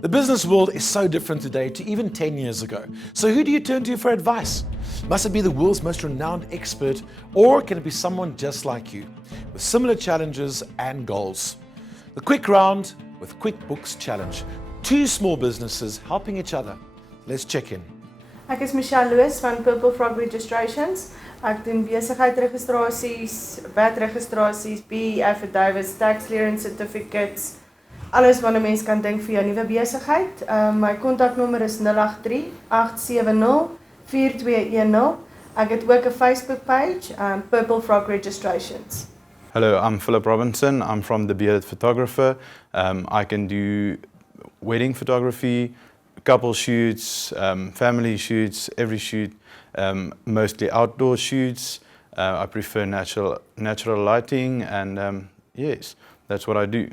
The business world is so different today to even 10 years ago. So who do you turn to for advice? Must it be the world's most renowned expert, or can it be someone just like you, with similar challenges and goals? The Quick Round with QuickBooks Challenge. Two small businesses helping each other. Let's check in. Ek is Michelle Lewis van Purple Frog Registrations. Ek doen besigheidsregistrasies, wetregistrasies, BE affidavits, tax clearance certificates, alles wat 'n mens kan dink vir jou nuwe besigheid. My kontaknommer is 083 870 4210. Ek het ook 'n Facebook page, Purple Frog Registrations. Hello, I'm Philip Robinson. I'm from The Bearded Photographer. I can do wedding photography, couple shoots, family shoots, every shoot, mostly outdoor shoots. I prefer natural lighting, and yes, that's what I do.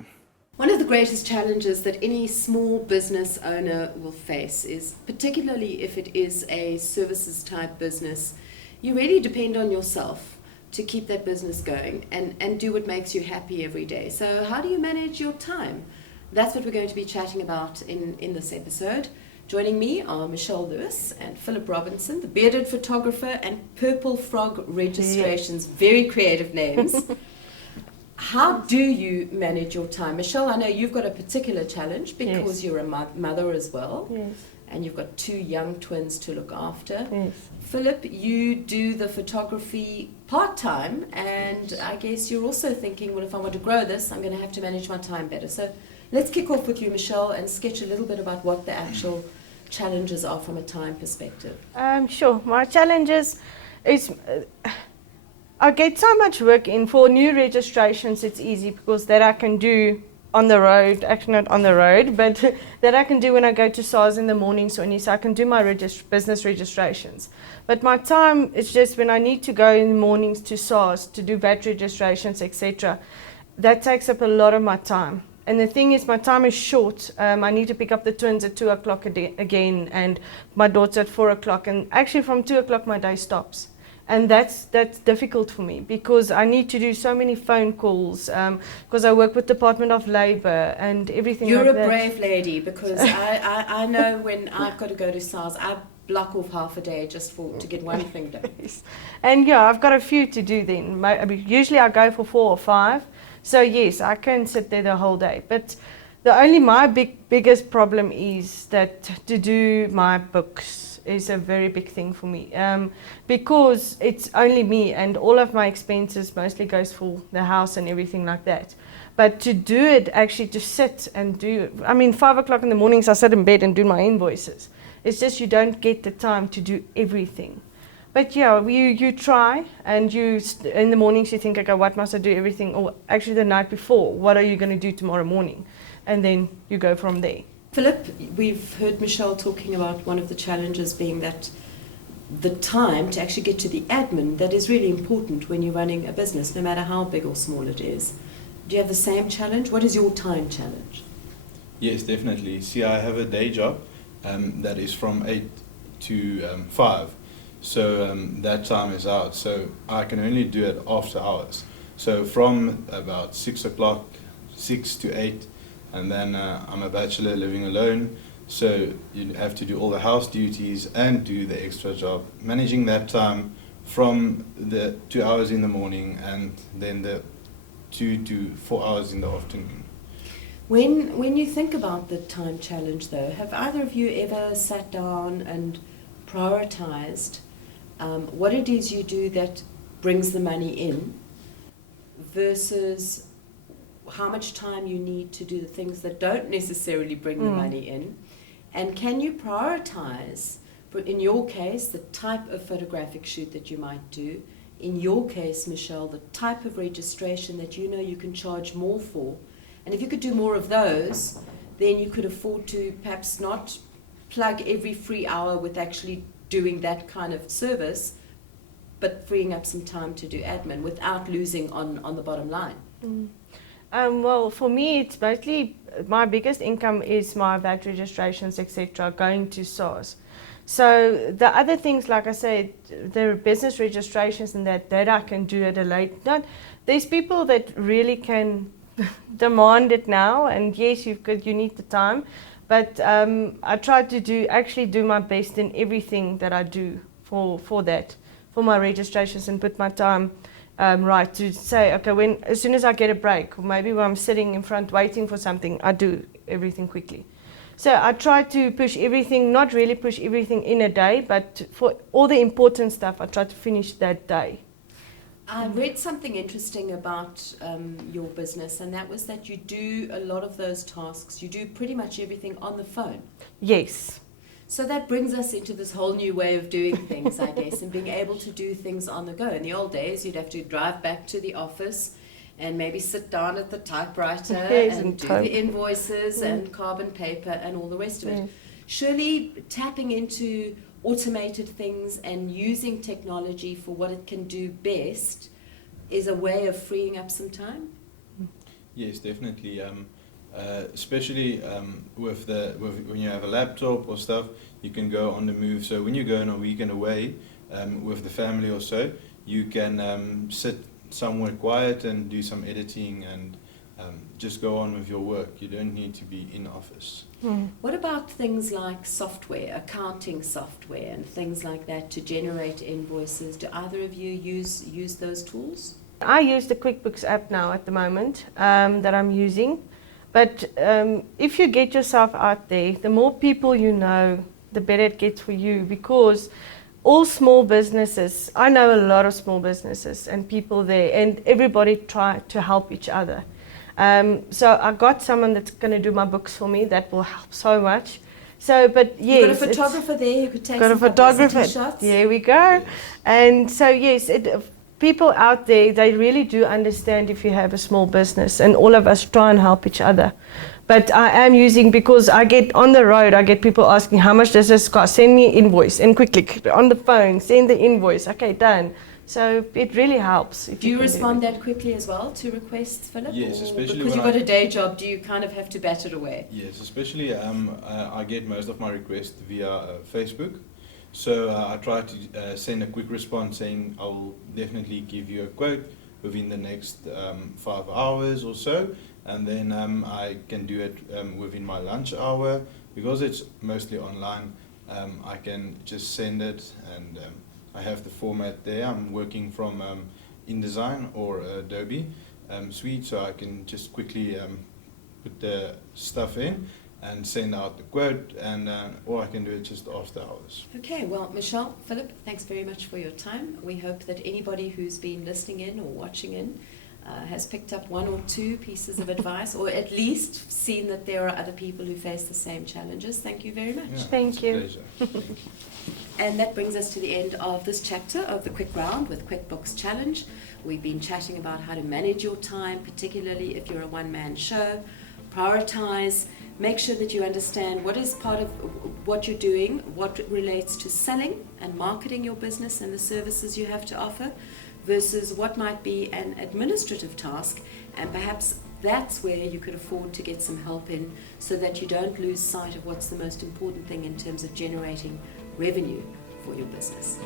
One of the greatest challenges that any small business owner will face is, particularly if it is a services type business, you really depend on yourself to keep that business going and do what makes you happy every day. So how do you manage your time? That's what we're going to be chatting about in this episode. Joining me are Michelle Lewis and Philip Robinson, the Bearded Photographer and Purple Frog Registrations. Very creative names. How do you manage your time? Michelle, I know you've got a particular challenge because you're a mother as well. Yes. And you've got two young twins to look after. Yes. Philip, you do the photography part-time, and I guess you're also thinking, well, if I want to grow this, I'm going to have to manage my time better. So let's kick off with you, Michelle, and sketch a little bit about what the actual challenges are from a time perspective. Sure. My challenges is I get so much work in. For new registrations, it's easy because that I can do on the road, actually not on the road, but that I can do when I go to SARS in the mornings, so I can do my business registrations. But my time is just when I need to go in the mornings to SARS to do VAT registrations, etc. That takes up a lot of my time. And the thing is, my time is short. I need to pick up the twins at 2 o'clock again, and my daughter at 4 o'clock. And actually from 2 o'clock my day stops. And that's difficult for me because I need to do so many phone calls because I work with Department of Labour and everything You're like a that. brave lady, because I know when I've got to go to SARS, I block off half a day just to get one thing done. And yeah, I've got a few to do then. Usually I go for 4 or 5. So yes, I can sit there the whole day. But my biggest problem is that to do my books is a very big thing for me, because it's only me and all of my expenses mostly goes for the house and everything like that. But to do it, actually to sit and do, 5 o'clock in the mornings I sit in bed and do my invoices. It's just you don't get the time to do everything. But yeah, you try, and in the mornings you think, okay, what must I do everything? Or actually the night before, what are you going to do tomorrow morning? And then you go from there. Philip, we've heard Michelle talking about one of the challenges being that the time to actually get to the admin that is really important when you're running a business, no matter how big or small it is. Do you have the same challenge? What is your time challenge? Yes, definitely. See, I have a day job that is from 8 to 5. So that time is out. So I can only do it after hours. So from about 6 o'clock, 6 to 8, and then I'm a bachelor living alone, so you have to do all the house duties and do the extra job. Managing that time from the 2 hours in the morning and then the 2 to 4 hours in the afternoon. When you think about the time challenge though, have either of you ever sat down and prioritized what it is you do that brings the money in versus how much time you need to do the things that don't necessarily bring the money in? And can you prioritize, in your case, the type of photographic shoot that you might do? In your case, Michelle, the type of registration that you know you can charge more for? And if you could do more of those, then you could afford to perhaps not plug every free hour with actually doing that kind of service, but freeing up some time to do admin without losing on the bottom line. Well, for me, it's mostly my biggest income is my VAT registrations, etc., going to SARS. So the other things, like I said, there are business registrations and that I can do at a late. Not, there's people that really can demand it now, and yes, you need the time, but I try to actually do my best in everything that I do for my registrations, and put my time right to say, okay, as soon as I get a break, or maybe when I'm sitting in front waiting for something, I do everything quickly. So I try to push everything, not really push everything in a day, but for all the important stuff, I try to finish that day. I read something interesting about your business, and that was that you do a lot of those tasks. You do pretty much everything on the phone. Yes. So that brings us into this whole new way of doing things, I guess, and being able to do things on the go. In the old days, you'd have to drive back to the office and maybe sit down at the typewriter Yes, and do the invoices and carbon paper and all the rest of it. Surely tapping into automated things and using technology for what it can do best is a way of freeing up some time? Yes, definitely. Especially with when you have a laptop or stuff, you can go on the move. So when you go on a weekend away with the family or so, you can sit somewhere quiet and do some editing and just go on with your work. You don't need to be in office. What about things like software, accounting software and things like that to generate invoices? Do either of you use those tools? I use the QuickBooks app now at the moment that I'm using. But if you get yourself out there, the more people you know, the better it gets for you, because all small businesses, I know a lot of small businesses and people there, and everybody try to help each other. So I got someone that's going to do my books for me. That will help so much. So, but yes, you've got a photographer there who could take got some a photographer shots. There we go. Yes. And so yes, people out there, they really do understand if you have a small business, and all of us try and help each other. But I am using, because I get on the road, I get people asking, how much does this cost? Send me an invoice, and quickly on the phone, send the invoice. Okay, done. So it really helps. Do you respond that quickly as well to requests, Philip? Yes, or especially because when you've got a day job, do you kind of have to bat it away? Yes, especially I get most of my requests via Facebook. So I try to send a quick response saying I'll definitely give you a quote within the next 5 hours or so, and then I can do it within my lunch hour. Because it's mostly online, I can just send it, and I have the format there. I'm working from InDesign or Adobe Suite, so I can just quickly put the stuff in and send out the quote, and or I can do it just after hours. Okay, well, Michelle, Philip, thanks very much for your time. We hope that anybody who's been listening in or watching in has picked up one or two pieces of advice, or at least seen that there are other people who face the same challenges. Thank you very much. Yeah, Thank it's a you. pleasure. Thank you. And that brings us to the end of this chapter of the Quick Round with QuickBooks Challenge. We've been chatting about how to manage your time, particularly if you're a one-man show. Prioritize, make sure that you understand what is part of what you're doing, what relates to selling and marketing your business and the services you have to offer, versus what might be an administrative task, and perhaps that's where you could afford to get some help in, so that you don't lose sight of what's the most important thing in terms of generating revenue for your business.